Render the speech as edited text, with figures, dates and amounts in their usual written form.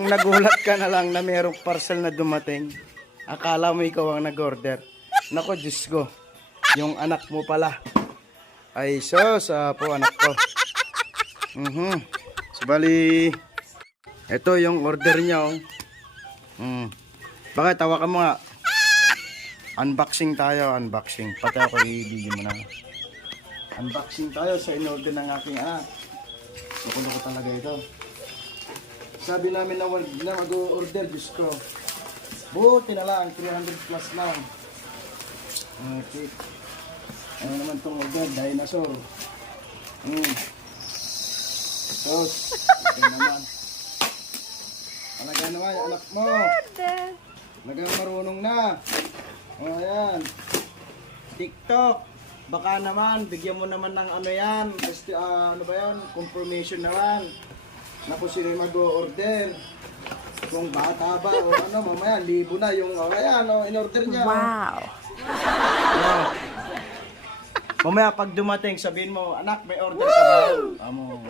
Nagulat ka na lang na mayroong parcel na dumating. Akala mo ikaw ang nag-order. Nako, Diyos ko. Yung anak mo pala. Ay, sos, po anak ko. So, bali, ito yung order niya. Bakit, tawa ka mo nga. Unboxing tayo, unboxing. Pati ako i-video mo na. Unboxing tayo sa in-order ng aking anak. Nakulo ko talaga ito. Sabi namin na wag na mag-order, Diyos ko. Buti na lang, 300 plus lang. Okay. Ano naman itong order? Dinosaur. Sos. Okay naman. Talaga naman, anak mo. Talaga marunong na. O, ayan. TikTok. Baka naman, bigyan mo naman ng ano yan. Basta, ano ba yan? Confirmation naman. Na kung sino yung mag-order. Kung bata ba o ano, mamaya, libo na yung, ayan, in-order niya. Wow. Mamaya, pag dumating, sabihin mo, anak, may order ka ba? Amo.